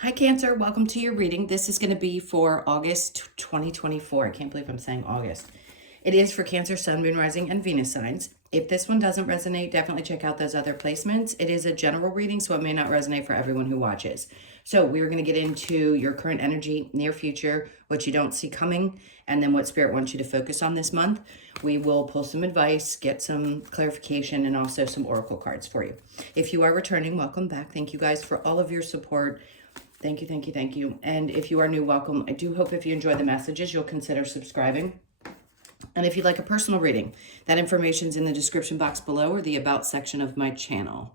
Hi Cancer, welcome to your reading. This is going to be for August 2024. I can't believe I'm saying August. It is for Cancer, Sun, Moon, Rising, and Venus signs. If this one doesn't resonate, definitely check out those other placements. It is a general reading, so it may not resonate for everyone who watches. So we're going to get into your current energy, near future, what you don't see coming, and then what Spirit wants you to focus on this month. We will pull some advice, get some clarification, and also some oracle cards for you. If you are returning, welcome back. Thank you guys for all of your support. Thank you, thank you, thank you. And if you are new, welcome. I do hope if you enjoy the messages, you'll consider subscribing. And if you'd like a personal reading, that information's in the description box below or the About section of my channel.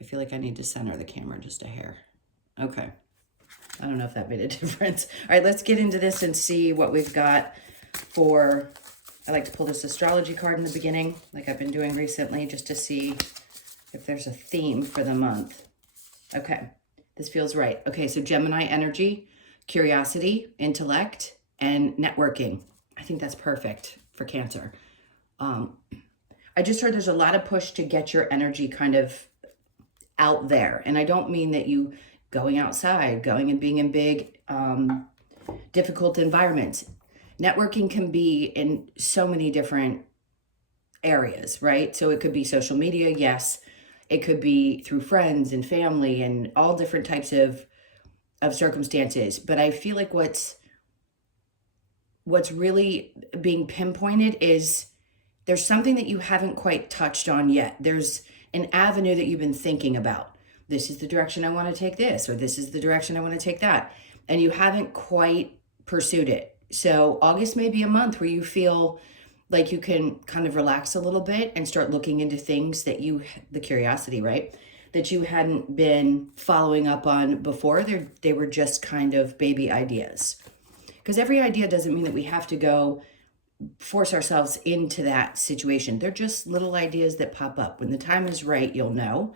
I feel like I need to center the camera just a hair. Okay. I don't know if that made a difference. All right, let's get into this and see what we've got for... I like to pull this astrology card in the beginning, like I've been doing recently, just to see if there's a theme for the month. Okay. This feels right. Okay, so Gemini energy, curiosity, intellect, and networking. I think that's perfect for Cancer. I just heard there's a lot of push to get your energy kind of out there. And I don't mean that you going outside, going and being in big, difficult environments. Networking can be in so many different areas, right? So it could be social media, yes. It could be through friends and family and all different types of circumstances. But I feel like what's really being pinpointed is there's something that you haven't quite touched on yet. There's an avenue that you've been thinking about. This is the direction I want to take this, or this is the direction I want to take that. And you haven't quite pursued it. So August may be a month where you feel like you can kind of relax a little bit and start looking into things that the curiosity, right? That you hadn't been following up on before. They were just kind of baby ideas. Because every idea doesn't mean that we have to go force ourselves into that situation. They're just little ideas that pop up. When the time is right, you'll know.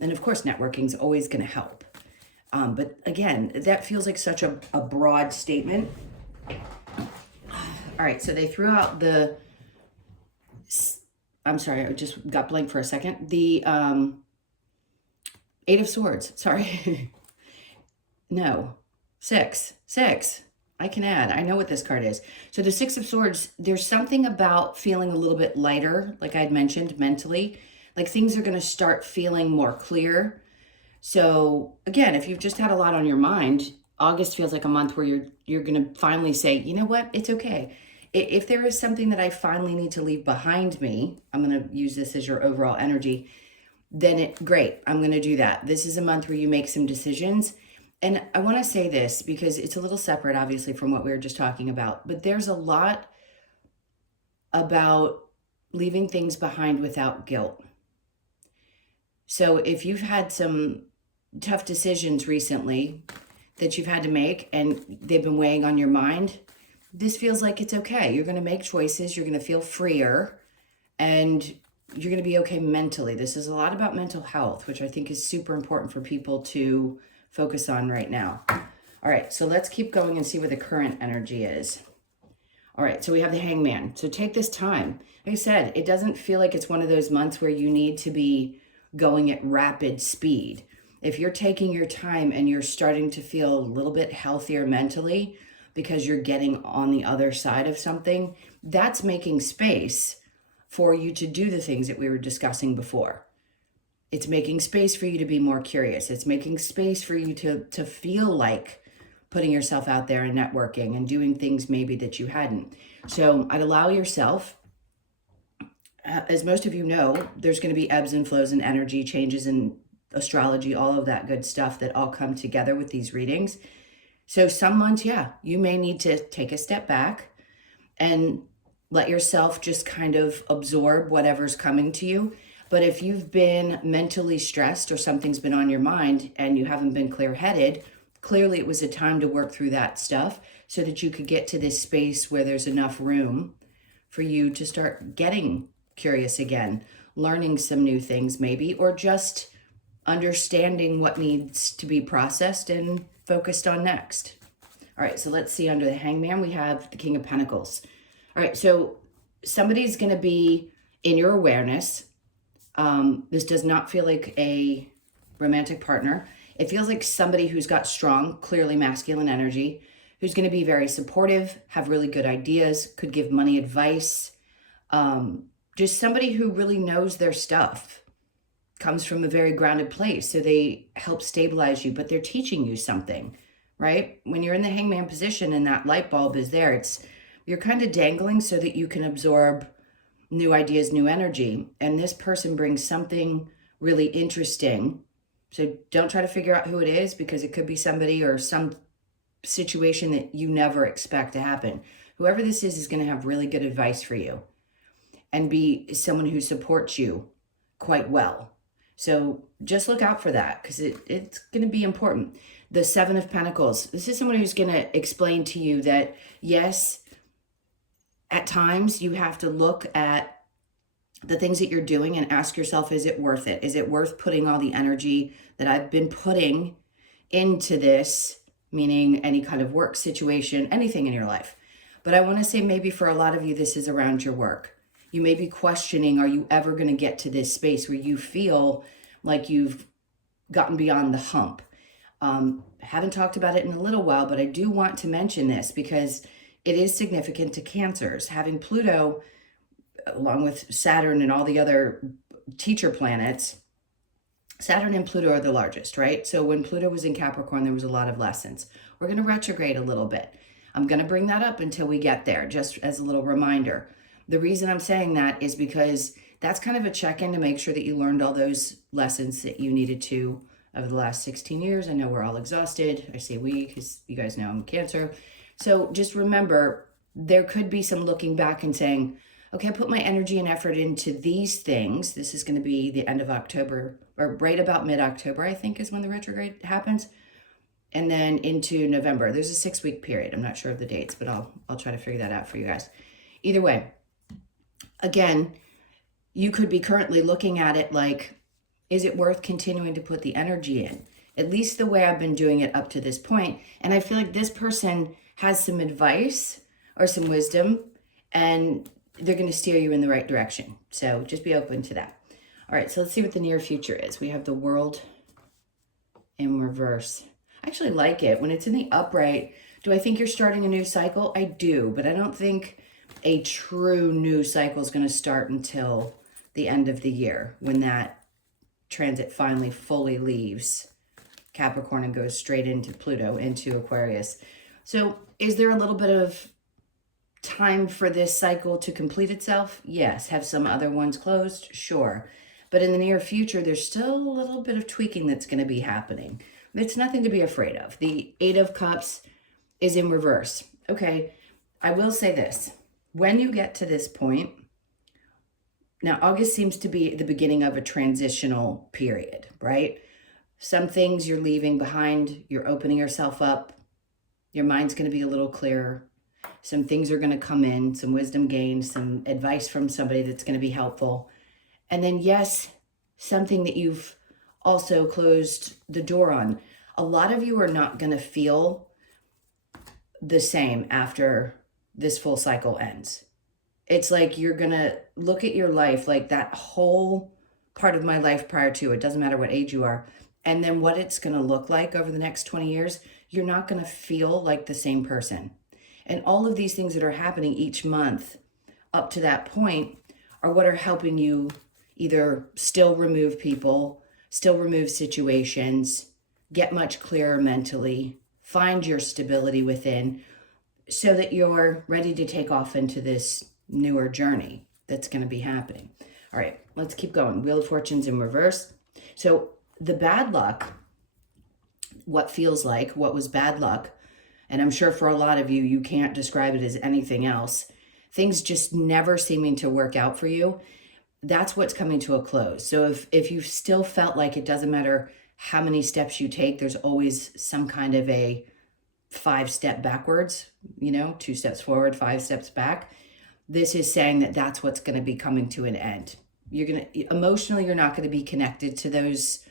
And of course, networking is always going to help. But again, that feels like such a broad statement. All right, so they threw out the... I'm sorry, I just got blank for a second. The Eight of Swords, sorry. No, six. I can add, I know what this card is. So the Six of Swords, there's something about feeling a little bit lighter, like I had mentioned, mentally. Like things are going to start feeling more clear. So again, if you've just had a lot on your mind, August feels like a month where you're going to finally say, you know what, it's okay. If there is something that I finally need to leave behind me, I'm going to use this as your overall energy, then great, I'm going to do that. This is a month where you make some decisions. And I want to say this because it's a little separate, obviously, from what we were just talking about. But there's a lot about leaving things behind without guilt. So if you've had some tough decisions recently that you've had to make and they've been weighing on your mind, this feels like it's okay. You're going to make choices. You're going to feel freer and you're going to be okay mentally. This is a lot about mental health, which I think is super important for people to focus on right now. All right, so let's keep going and see where the current energy is. All right, so we have the Hangman. So take this time. Like I said, it doesn't feel like it's one of those months where you need to be going at rapid speed. If you're taking your time and you're starting to feel a little bit healthier mentally, because you're getting on the other side of something, that's making space for you to do the things that we were discussing before. It's making space for you to be more curious. It's making space for you to feel like putting yourself out there and networking and doing things maybe that you hadn't. So I'd allow yourself, as most of you know, there's going to be ebbs and flows and energy changes in astrology, all of that good stuff that all come together with these readings. So some months, yeah, you may need to take a step back and let yourself just kind of absorb whatever's coming to you. But if you've been mentally stressed or something's been on your mind and you haven't been clear-headed, clearly it was a time to work through that stuff so that you could get to this space where there's enough room for you to start getting curious again, learning some new things maybe, or just understanding what needs to be processed and focused on next. All right, so let's see, under the Hangman, we have the King of Pentacles. All right, so somebody's going to be in your awareness. This does not feel like a romantic partner. It feels like somebody who's got strong, clearly masculine energy, who's going to be very supportive, have really good ideas, could give money advice. Just somebody who really knows their stuff, comes from a very grounded place. So they help stabilize you, but they're teaching you something, right? When you're in the hangman position and that light bulb is there, you're kind of dangling so that you can absorb new ideas, new energy. And this person brings something really interesting. So don't try to figure out who it is, because it could be somebody or some situation that you never expect to happen. Whoever this is going to have really good advice for you and be someone who supports you quite well. So just look out for that, because it's going to be important. The Seven of Pentacles. This is someone who's going to explain to you that, yes, at times you have to look at the things that you're doing and ask yourself, is it worth it? Is it worth putting all the energy that I've been putting into this, meaning any kind of work situation, anything in your life? But I want to say maybe for a lot of you, this is around your work. You may be questioning, are you ever going to get to this space where you feel like you've gotten beyond the hump? Haven't talked about it in a little while, but I do want to mention this because it is significant to Cancers. Having Pluto, along with Saturn and all the other teacher planets, Saturn and Pluto are the largest, right? So when Pluto was in Capricorn, there was a lot of lessons. We're going to retrograde a little bit. I'm going to bring that up until we get there, just as a little reminder. The reason I'm saying that is because that's kind of a check-in to make sure that you learned all those lessons that you needed to over the last 16 years. I know we're all exhausted. I say we because you guys know I'm a Cancer. So just remember, there could be some looking back and saying, okay, I put my energy and effort into these things. This is going to be the end of October, or right about mid-October, I think is when the retrograde happens. And then into November. There's a 6-week period. I'm not sure of the dates, but I'll try to figure that out for you guys. Either way, again, you could be currently looking at it like, is it worth continuing to put the energy in? At least the way I've been doing it up to this point. And I feel like this person has some advice or some wisdom, and they're going to steer you in the right direction. So just be open to that. All right, so let's see what the near future is. We have the World in reverse. I actually like it. When it's in the upright, do I think you're starting a new cycle? I do, but I don't think a true new cycle is going to start until the end of the year, when that transit finally fully leaves Capricorn and goes straight into Pluto, into Aquarius. So is there a little bit of time for this cycle to complete itself? Yes. Have some other ones closed? Sure. But in the near future, there's still a little bit of tweaking that's going to be happening. It's nothing to be afraid of. The Eight of Cups is in reverse. Okay, I will say this. When you get to this point, now August seems to be the beginning of a transitional period, right? Some things you're leaving behind, you're opening yourself up, your mind's going to be a little clearer. Some things are going to come in, some wisdom gained, some advice from somebody that's going to be helpful. And then, yes, something that you've also closed the door on. A lot of you are not going to feel the same after this full cycle ends. It's like you're going to look at your life like that whole part of my life prior to, it doesn't matter what age you are, and then what it's going to look like over the next 20 years, you're not going to feel like the same person. And all of these things that are happening each month up to that point are what are helping you either still remove people, still remove situations, get much clearer mentally, find your stability within, so that you're ready to take off into this newer journey that's going to be happening. All right, let's keep going. Wheel of Fortune's in reverse. So the bad luck, what feels like, what was bad luck, and I'm sure for a lot of you, you can't describe it as anything else, things just never seeming to work out for you, that's what's coming to a close. So if you've still felt like it doesn't matter how many steps you take, there's always some kind of a 5-step backwards, 2 steps forward, 5 steps back. This is saying that that's what's going to be coming to an end. Emotionally, you're not going to be connected to those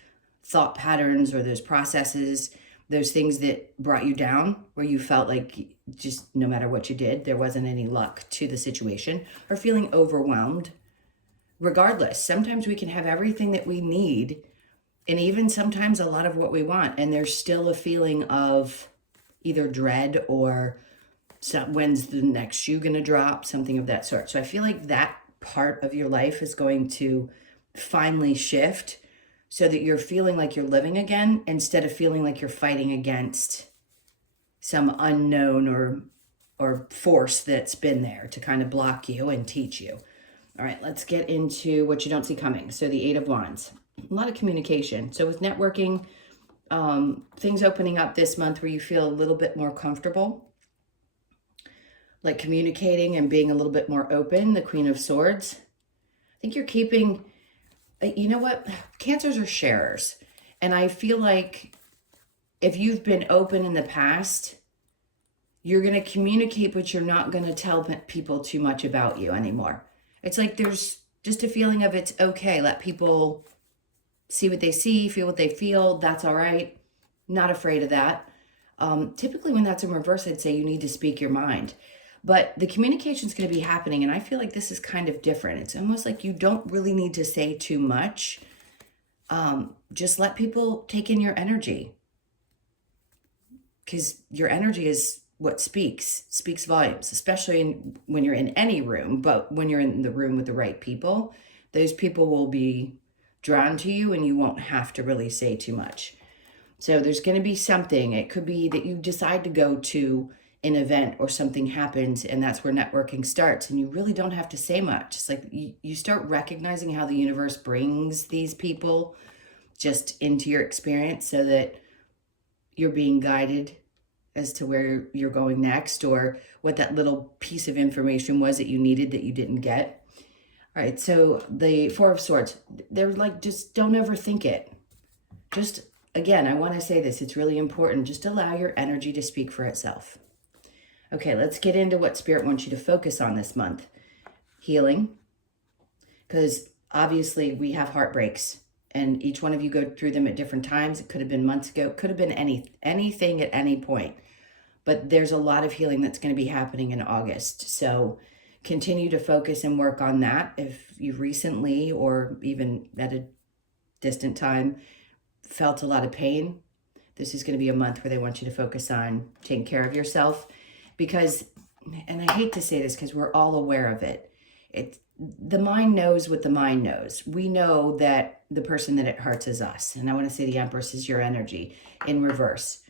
thought patterns or those processes, those things that brought you down, where you felt like just no matter what you did, there wasn't any luck to the situation, or feeling overwhelmed. Regardless, sometimes we can have everything that we need and even sometimes a lot of what we want. And there's still a feeling of either dread or when's the next shoe going to drop, something of that sort. So I feel like that part of your life is going to finally shift so that you're feeling like you're living again instead of feeling like you're fighting against some unknown or force that's been there to kind of block you and teach you. All right, let's get into what you don't see coming. So the Eight of Wands, a lot of communication. So with networking, things opening up this month where you feel a little bit more comfortable, like communicating and being a little bit more open. The Queen of Swords. I think you're keeping, you know what? Cancers are sharers. And I feel like if you've been open in the past, you're going to communicate, but you're not going to tell people too much about you anymore. It's like there's just a feeling of it's okay. Let people see what they see, feel what they feel. That's all right. Not afraid of that. Typically when that's in reverse, I'd say you need to speak your mind. But the communication is going to be happening, and I feel like this is kind of different. It's almost like you don't really need to say too much. Just let people take in your energy, because your energy is what speaks volumes, especially when you're in any room. But when you're in the room with the right people, those people will be drawn to you, and you won't have to really say too much. So there's going to be something. It could be that you decide to go to an event or something happens, and that's where networking starts, and you really don't have to say much. It's like you start recognizing how the universe brings these people just into your experience so that you're being guided as to where you're going next, or what that little piece of information was that you needed that you didn't get. All right, so the Four of Swords, they're like, just don't overthink it. Just, again, I want to say this, it's really important. Just allow your energy to speak for itself. Okay, let's get into what Spirit wants you to focus on this month. Healing, because obviously we have heartbreaks, and each one of you go through them at different times. It could have been months ago, it could have been anything at any point. But there's a lot of healing that's going to be happening in August. So continue to focus and work on that. If you recently, or even at a distant time, felt a lot of pain, this is going to be a month where they want you to focus on taking care of yourself. Because, and I hate to say this because we're all aware of it, the mind knows what the mind knows. We know that the person that it hurts is us. And I want to say the Empress is your energy in reverse.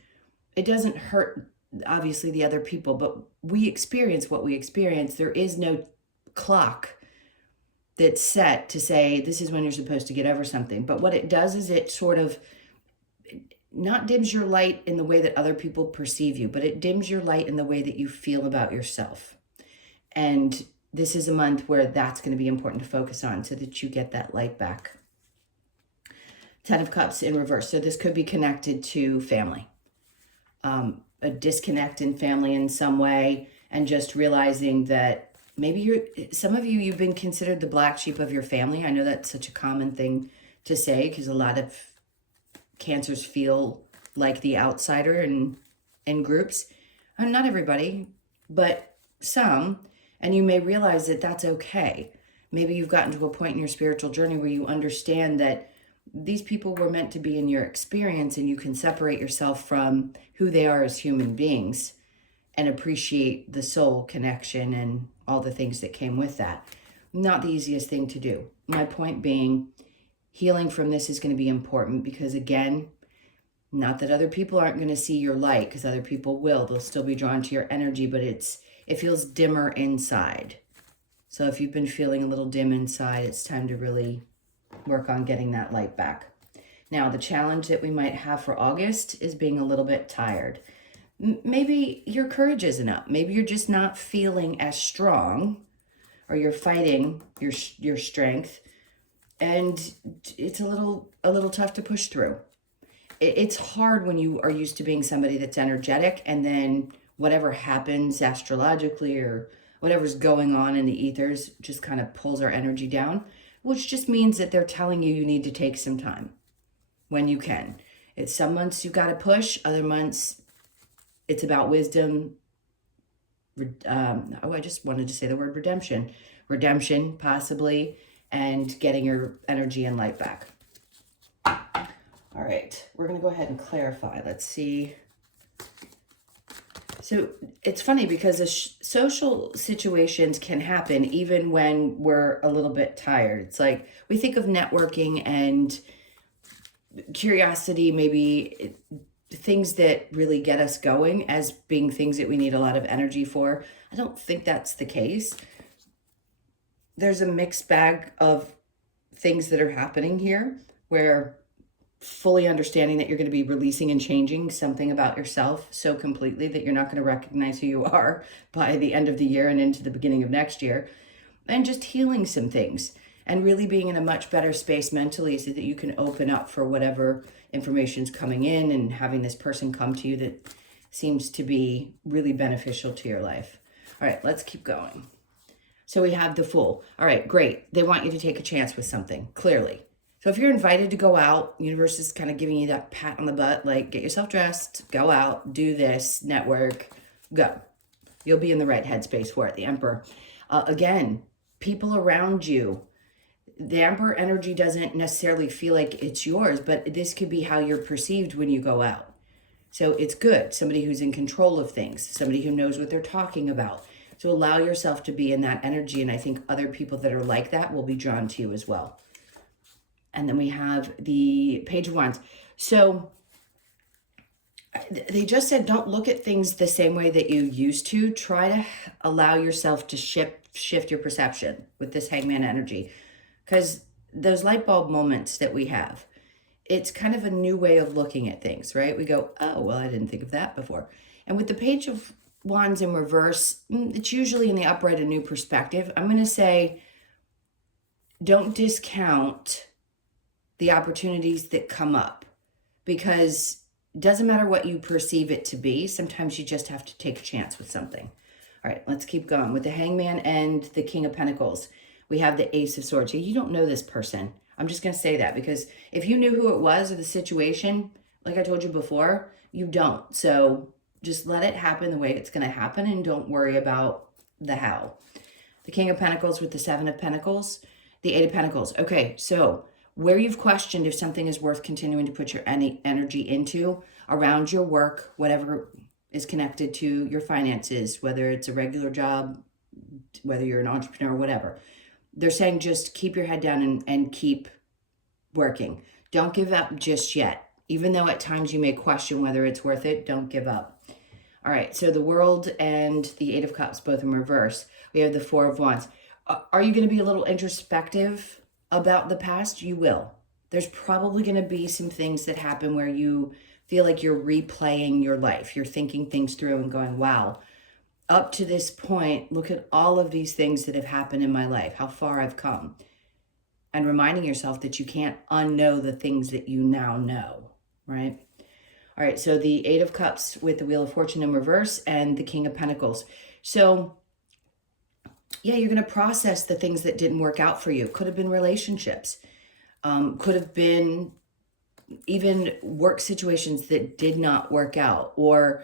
It doesn't hurt, obviously, the other people, but we experience what we experience. There is no clock that's set to say this is when you're supposed to get over something. But what it does is it sort of not dims your light in the way that other people perceive you, but it dims your light in the way that you feel about yourself. And this is a month where that's going to be important to focus on so that you get that light back. Ten of Cups in reverse. So this could be connected to family. A disconnect in family in some way, and just realizing that maybe some of you, you've been considered the black sheep of your family. I know that's such a common thing to say because a lot of Cancers feel like the outsider in groups. Not everybody, but some. And you may realize that that's okay. Maybe you've gotten to a point in your spiritual journey where you understand that these people were meant to be in your experience, and you can separate yourself from who they are as human beings and appreciate the soul connection and all the things that came with that. Not the easiest thing to do. My point being, healing from this is going to be important because, again, not that other people aren't going to see your light, because other people will. They'll still be drawn to your energy, but it feels dimmer inside. So if you've been feeling a little dim inside, it's time to really work on getting that light back. Now, the challenge that we might have for August is being a little bit tired. Maybe your courage isn't up. Maybe you're just not feeling as strong, or you're fighting your strength, and it's a little tough to push through. It's hard when you are used to being somebody that's energetic, and then whatever happens astrologically or whatever's going on in the ethers just kind of pulls our energy down, which just means that they're telling you need to take some time when you can. It's some months you've got to push, other months it's about wisdom. I just wanted to say the word redemption possibly, and getting your energy and light back. All right, we're going to go ahead and clarify. Let's see. So it's funny because the social situations can happen even when we're a little bit tired. It's like we think of networking and curiosity, maybe things that really get us going as being things that we need a lot of energy for. I don't think that's the case. There's a mixed bag of things that are happening here where fully understanding that you're going to be releasing and changing something about yourself so completely that you're not going to recognize who you are by the end of the year and into the beginning of next year, and just healing some things and really being in a much better space mentally so that you can open up for whatever information's coming in and having this person come to you that seems to be really beneficial to your life. All right, let's keep going. So we have the Fool. All right, great. They want you to take a chance with something, clearly. So if you're invited to go out, universe is kind of giving you that pat on the butt, like get yourself dressed, go out, do this, network, go. You'll be in the right headspace for it, the Emperor. Again, people around you, the Emperor energy doesn't necessarily feel like it's yours, but this could be how you're perceived when you go out. So it's good. Somebody who's in control of things, somebody who knows what they're talking about. So allow yourself to be in that energy, and I think other people that are like that will be drawn to you as well. And then we have the Page of Wands. So they just said, don't look at things the same way that you used to. Try to allow yourself to shift your perception with this Hangman energy. Because those light bulb moments that we have, it's kind of a new way of looking at things, right? We go, oh, well, I didn't think of that before. And with the Page of Wands in reverse, it's usually in the upright a new perspective. I'm going to say, don't discount the opportunities that come up, because it doesn't matter what you perceive it to be. Sometimes you just have to take a chance with something. All right, let's keep going. With the Hangman and the King of Pentacles, we have the Ace of Swords. You don't know this person. I'm just going to say that, because if you knew who it was or the situation, like I told you before, you don't. So just let it happen the way it's going to happen and don't worry about the how. The King of Pentacles with the Seven of Pentacles, the Eight of Pentacles. Okay, so where you've questioned if something is worth continuing to put your energy into around your work, whatever is connected to your finances, whether it's a regular job, whether you're an entrepreneur, whatever. They're saying just keep your head down and keep working. Don't give up just yet. Even though at times you may question whether it's worth it, don't give up. All right, so the World and the Eight of Cups, both in reverse. We have the Four of Wands. Are you going to be a little introspective about the past? You will. There's probably going to be some things that happen where you feel like you're replaying your life. You're thinking things through and going, wow, up to this point, look at all of these things that have happened in my life, how far I've come. And reminding yourself that you can't unknow the things that you now know, right? All right, so the Eight of Cups with the Wheel of Fortune in reverse and the King of Pentacles. So yeah, you're going to process the things that didn't work out for you. Could have been relationships. Could have been even work situations that did not work out, or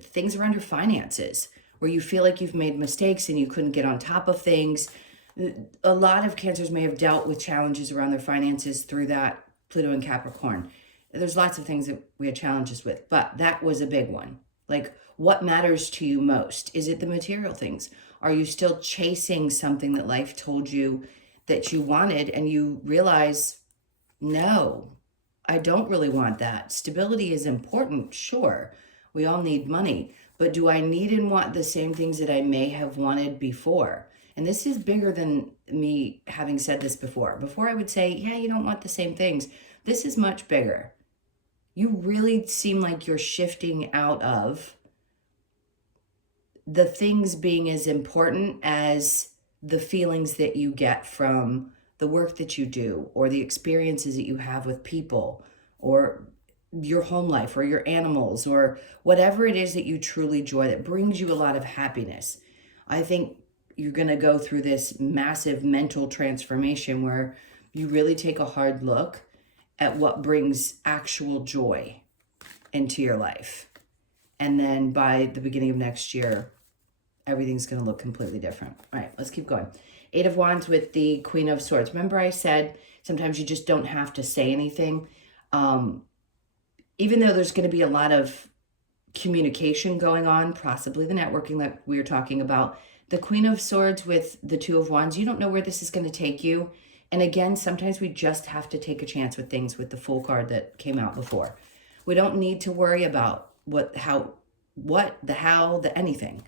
things around your finances where you feel like you've made mistakes and you couldn't get on top of things. A lot of Cancers may have dealt with challenges around their finances through that Pluto and Capricorn. There's lots of things that we had challenges with, but that was a big one. Like, what matters to you most? Is it the material things? Are you still chasing something that life told you that you wanted and you realize, no, I don't really want that. Stability is important, sure. We all need money, but do I need and want the same things that I may have wanted before? And this is bigger than me having said this before. Before I would say, yeah, you don't want the same things. This is much bigger. You really seem like you're shifting out of the things being as important as the feelings that you get from the work that you do, or the experiences that you have with people, or your home life, or your animals, or whatever it is that you truly enjoy that brings you a lot of happiness. I think you're going to go through this massive mental transformation where you really take a hard look at what brings actual joy into your life. And then by the beginning of next year, everything's going to look completely different. All right, let's keep going. Eight of Wands with the Queen of Swords. Remember I said sometimes you just don't have to say anything. Even though there's going to be a lot of communication going on, possibly the networking that we were talking about, the Queen of Swords with the Two of Wands, you don't know where this is going to take you. And again, sometimes we just have to take a chance with things with the Fool card that came out before. We don't need to worry about the anything.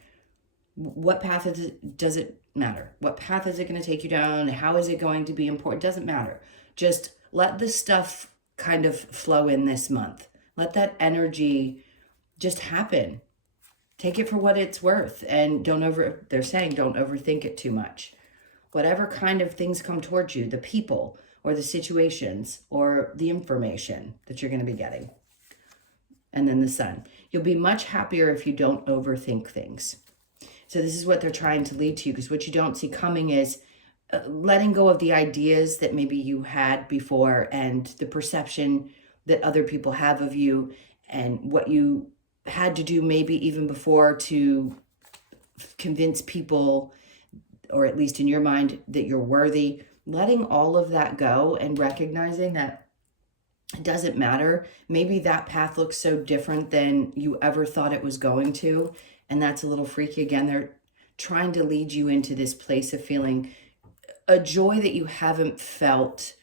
What path does it matter? What path is it going to take you down? How is it going to be important? It doesn't matter. Just let the stuff kind of flow in this month. Let that energy just happen. Take it for what it's worth, and they're saying don't overthink it too much. Whatever kind of things come towards you, the people or the situations or the information that you're going to be getting. And then the Sun. You'll be much happier if you don't overthink things. So this is what they're trying to lead to you, because what you don't see coming is letting go of the ideas that maybe you had before and the perception that other people have of you and what you had to do maybe even before to convince people, or at least in your mind, that you're worthy. Letting all of that go and recognizing that it doesn't matter. Maybe that path looks so different than you ever thought it was going to, and that's a little freaky. Again, they're trying to lead you into this place of feeling a joy that you haven't felt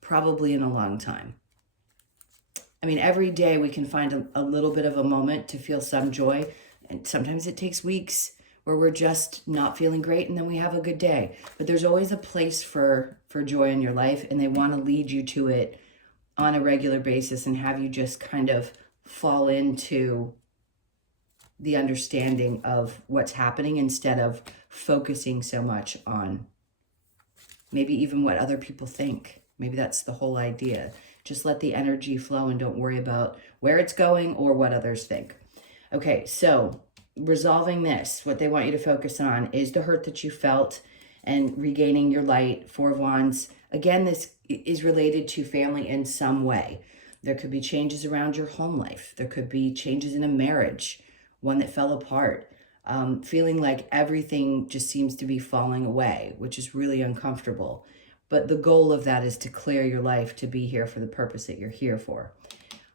probably in a long time. I mean, every day we can find a little bit of a moment to feel some joy. And sometimes it takes weeks where we're just not feeling great, and then we have a good day. But there's always a place for joy in your life, and they want to lead you to it on a regular basis and have you just kind of fall into the understanding of what's happening instead of focusing so much on maybe even what other people think. Maybe that's the whole idea. Just let the energy flow and don't worry about where it's going or what others think. Okay, so resolving this, what they want you to focus on is the hurt that you felt and regaining your light. Four of Wands. Again, this is related to family in some way. There could be changes around your home life. There could be changes in a marriage, one that fell apart. Feeling like everything just seems to be falling away, which is really uncomfortable. But the goal of that is to clear your life, to be here for the purpose that you're here for.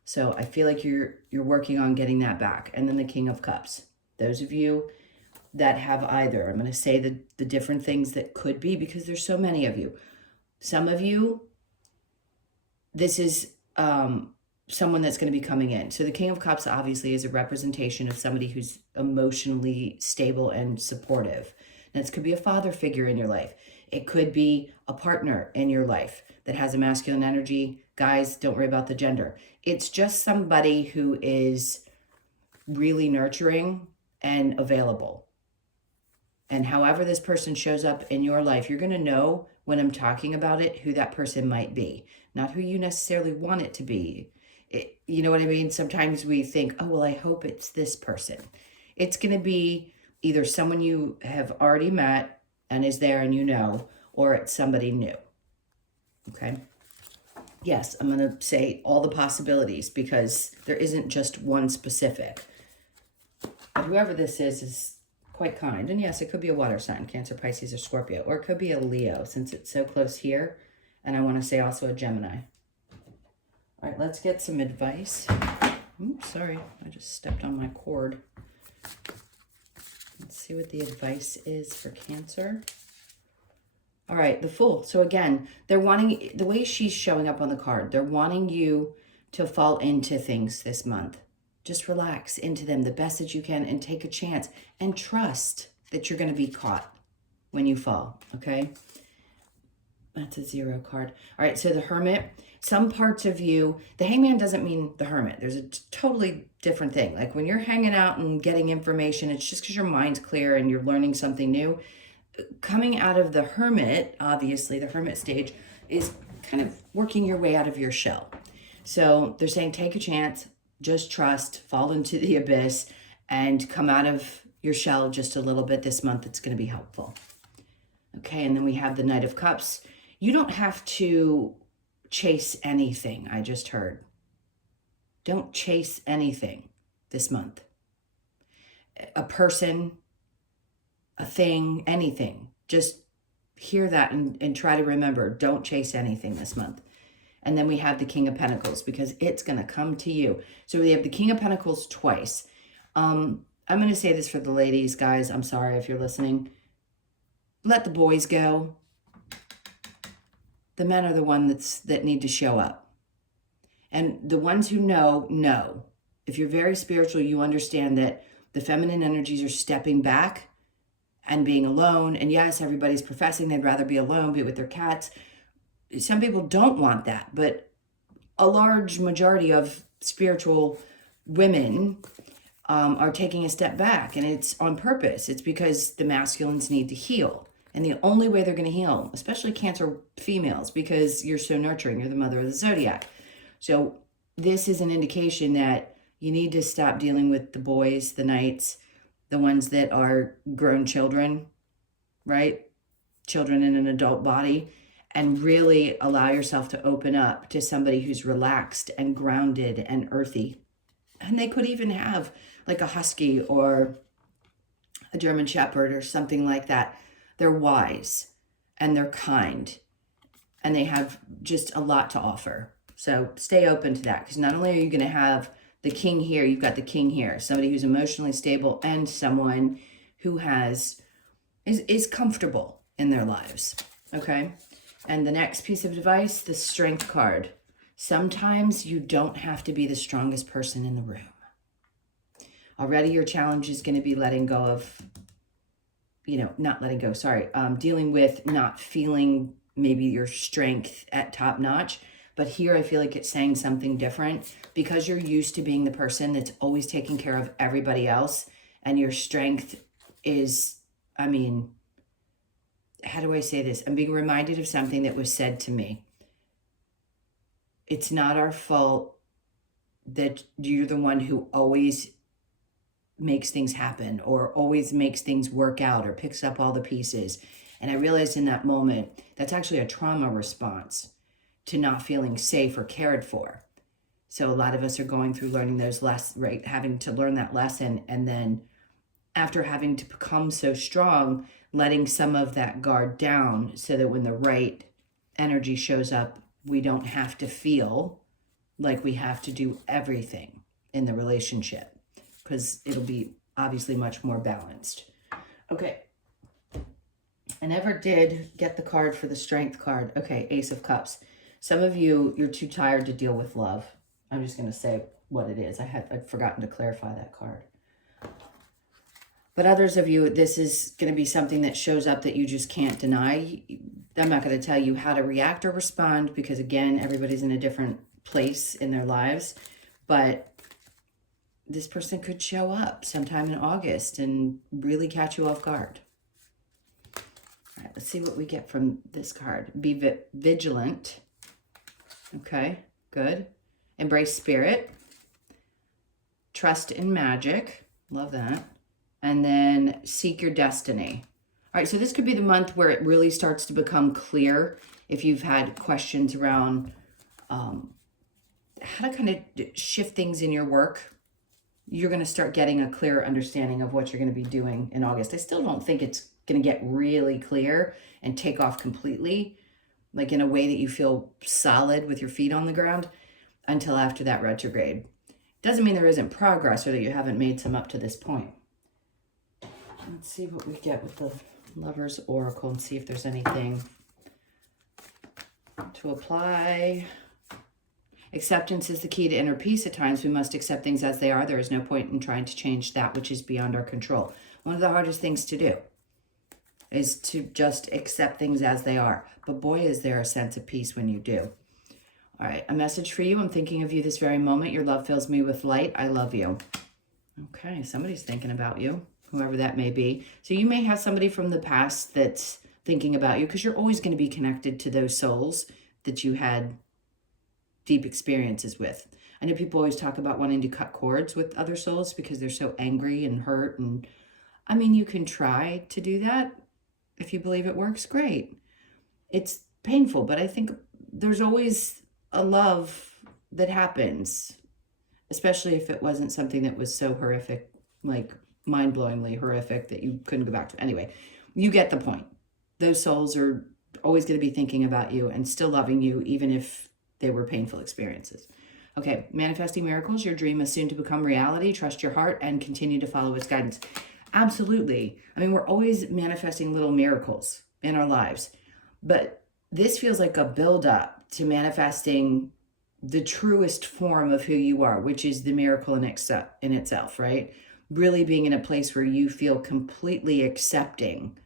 So I feel like you're working on getting that back. And then the King of Cups. Those of you that have either, I'm going to say the different things that could be, because there's so many of you. Some of you, this is someone that's going to be coming in. So the King of Cups obviously is a representation of somebody who's emotionally stable and supportive. And this could be a father figure in your life. It could be a partner in your life that has a masculine energy. Guys, don't worry about the gender. It's just somebody who is really nurturing and available. And however this person shows up in your life, you're going to know when I'm talking about it who that person might be. Not who you necessarily want it to be. You know what I mean? Sometimes we think, oh, well, I hope it's this person. It's going to be either someone you have already met and is there and you know, or it's somebody new. Okay? Yes, I'm going to say all the possibilities because there isn't just one specific. But whoever this is quite kind. And yes, it could be a water sign, Cancer, Pisces, or Scorpio. Or it could be a Leo since it's so close here. And I want to say also a Gemini. All right, let's get some advice. Oops, sorry, I just stepped on my cord. Let's see what the advice is for Cancer. All right, the Fool. So again, they're wanting, the way she's showing up on the card, they're wanting you to fall into things this month. Just relax into them the best that you can and take a chance and trust that you're going to be caught when you fall, okay? That's a 0 card. All right, so the Hermit, some parts of you, the Hangman doesn't mean the Hermit. There's a totally different thing. Like when you're hanging out and getting information, it's just because your mind's clear and you're learning something new. Coming out of the Hermit, obviously, the Hermit stage is kind of working your way out of your shell. So they're saying take a chance, just trust, fall into the abyss, and come out of your shell just a little bit this month. It's going to be helpful. Okay, and then we have the Knight of Cups. You don't have to chase anything, I just heard. Don't chase anything this month. A person, a thing, anything. Just hear that and try to remember, don't chase anything this month. And then we have the King of Pentacles, because it's going to come to you. So we have the King of Pentacles twice. I'm going to say this for the ladies, guys. I'm sorry if you're listening. Let the boys go. The men are the ones that need to show up. And the ones who know. If you're very spiritual, you understand that the feminine energies are stepping back and being alone. And yes, everybody's professing they'd rather be alone, be with their cats. Some people don't want that, but a large majority of spiritual women are taking a step back, and it's on purpose. It's because the masculines need to heal. And the only way they're going to heal, especially Cancer females, because you're so nurturing, you're the mother of the zodiac. So this is an indication that you need to stop dealing with the boys, the knights, the ones that are grown children, right? Children in an adult body, and really allow yourself to open up to somebody who's relaxed and grounded and earthy. And they could even have like a husky or a German shepherd or something like that. They're wise and they're kind and they have just a lot to offer. So stay open to that, because not only are you going to have the king here, you've got the king here, somebody who's emotionally stable and someone who is comfortable in their lives. Okay. And the next piece of advice, the Strength card. Sometimes you don't have to be the strongest person in the room. Already your challenge is going to be letting go of, not letting go, sorry, dealing with not feeling maybe your strength at top notch. But here I feel like it's saying something different, because you're used to being the person that's always taking care of everybody else. And your strength is, how do I say this? I'm being reminded of something that was said to me. It's not our fault that you're the one who always makes things happen or always makes things work out or picks up all the pieces. And I realized in that moment, that's actually a trauma response to not feeling safe or cared for. So a lot of us are going through learning those lessons, right? Having to learn that lesson. And then after having to become so strong, letting some of that guard down so that when the right energy shows up, we don't have to feel like we have to do everything in the relationship, because it'll be obviously much more balanced. Okay. I never did get the card for the Strength card. Okay, Ace of Cups. Some of you, you're too tired to deal with love. I'm just going to say what it is. I'd forgotten to clarify that card. But others of you, this is going to be something that shows up that you just can't deny. I'm not going to tell you how to react or respond, because again, everybody's in a different place in their lives. But this person could show up sometime in August and really catch you off guard. All right, let's see what we get from this card. Be vigilant. Okay, good. Embrace spirit. Trust in magic. Love that. And then seek your destiny. All right, so this could be the month where it really starts to become clear if you've had questions around how to kind of shift things in your work. You're going to start getting a clearer understanding of what you're going to be doing in August. I still don't think it's going to get really clear and take off completely, like in a way that you feel solid with your feet on the ground, until after that retrograde. Doesn't mean there isn't progress or that you haven't made some up to this point. Let's see what we get with the Lover's Oracle and see if there's anything to apply. Acceptance is the key to inner peace. At times we must accept things as they are. There is no point in trying to change that which is beyond our control. One of the hardest things to do is to just accept things as they are. But boy, is there a sense of peace when you do. All right, a message for you. I'm thinking of you this very moment. Your love fills me with light. I love you. Okay, somebody's thinking about you, whoever that may be. So you may have somebody from the past that's thinking about you, because you're always going to be connected to those souls that you had deep experiences with. I know people always talk about wanting to cut cords with other souls because they're so angry and hurt. And I mean, you can try to do that. If you believe it works, great. It's painful, but I think there's always a love that happens, especially if it wasn't something that was so horrific, like mind-blowingly horrific, that you couldn't go back to. Anyway, you get the point. Those souls are always going to be thinking about you and still loving you, even if they were painful experiences. Okay, manifesting miracles. Your dream is soon to become reality. Trust your heart and continue to follow its guidance. Absolutely. I mean, we're always manifesting little miracles in our lives, but this feels like a build-up to manifesting the truest form of who you are, which is the miracle in itself, right? Really being in a place where you feel completely accepting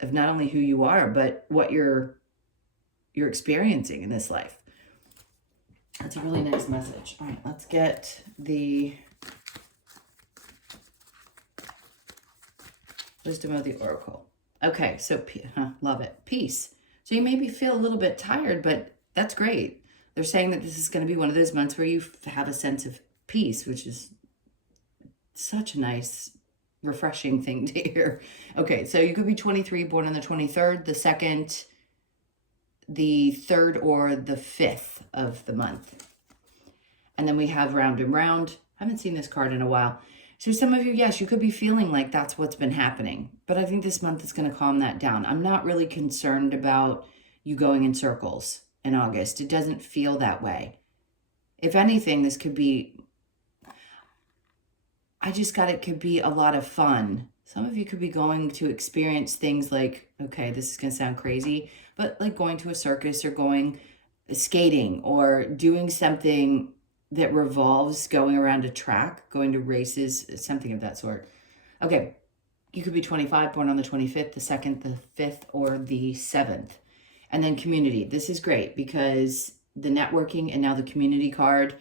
of not only who you are, but what you're experiencing in this life. That's a really nice message. All right, let's get the wisdom of the oracle. Okay, so love it. Peace. So you maybe feel a little bit tired, but that's great. They're saying that this is going to be one of those months where you have a sense of peace, which is such a nice, refreshing thing to hear. Okay, so you could be 23, born on the 23rd, the 2nd, the 3rd, or the 5th of the month. And then we have round and round. I haven't seen this card in a while. So some of you, yes, you could be feeling like that's what's been happening. But I think this month is going to calm that down. I'm not really concerned about you going in circles in August. It doesn't feel that way. If anything, this could be, it could be a lot of fun. Some of you could be going to experience things like, okay, this is going to sound crazy, but like going to a circus or going skating or doing something that revolves going around a track, going to races, something of that sort. Okay, you could be 25, born on the 25th, the 2nd, the 5th, or the 7th. And then community. This is great because the networking and now the community card,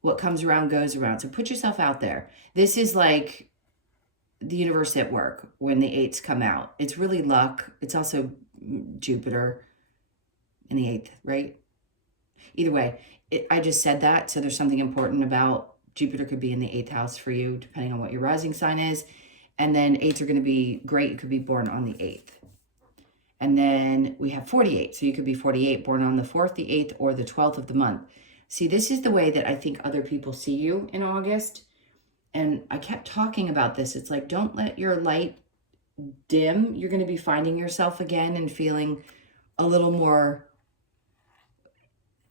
what comes around goes around. So put yourself out there. This is like the universe at work when the 8s come out. It's really luck. It's also Jupiter in the 8th, right? Either way, I just said that, so there's something important about Jupiter could be in the 8th house for you, depending on what your rising sign is. And then 8s are going to be great. You could be born on the 8th. And then we have 48. So you could be 48, born on the 4th, the 8th, or the 12th of the month. See, this is the way that I think other people see you in August. And I kept talking about this. It's like, don't let your light dim. You're going to be finding yourself again and feeling a little more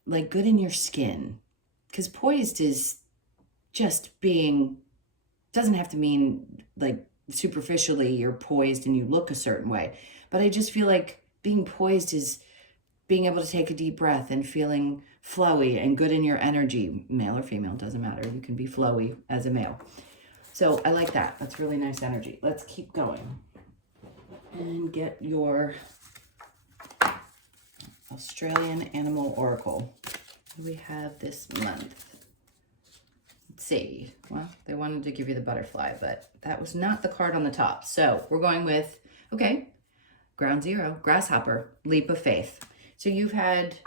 like good in your skin, because poised is just being, doesn't have to mean like superficially you're poised and you look a certain way, but I just feel like being poised is being able to take a deep breath and feeling flowy and good in your energy. Male or female, doesn't matter. You can be flowy as a male. So I like that. That's really nice energy. Let's keep going and get your Australian Animal Oracle. What do we have this month? Let's see. Well, they wanted to give you the butterfly, but that was not the card on the top. So we're going with, okay, ground zero, grasshopper, leap of faith. So you've had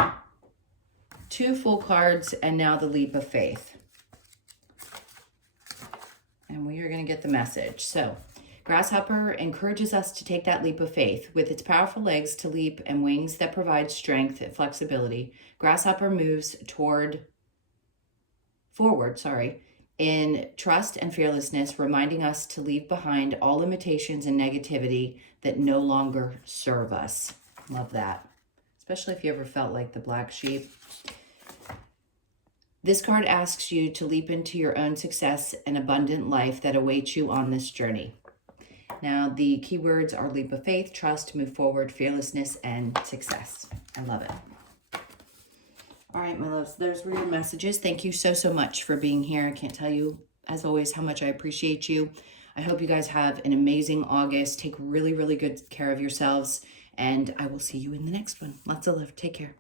2 full cards and now the leap of faith. And we are going to get the message. So grasshopper encourages us to take that leap of faith. With its powerful legs to leap and wings that provide strength and flexibility, grasshopper moves forward, in trust and fearlessness, reminding us to leave behind all limitations and negativity that no longer serve us. Love that. Especially if you ever felt like the black sheep. This card asks you to leap into your own success and abundant life that awaits you on this journey. Now, the keywords are leap of faith, trust, move forward, fearlessness, and success. I love it. All right, my loves, those were your messages. Thank you so, so much for being here. I can't tell you, as always, how much I appreciate you. I hope you guys have an amazing August. Take really, really good care of yourselves, and I will see you in the next one. Lots of love. Take care.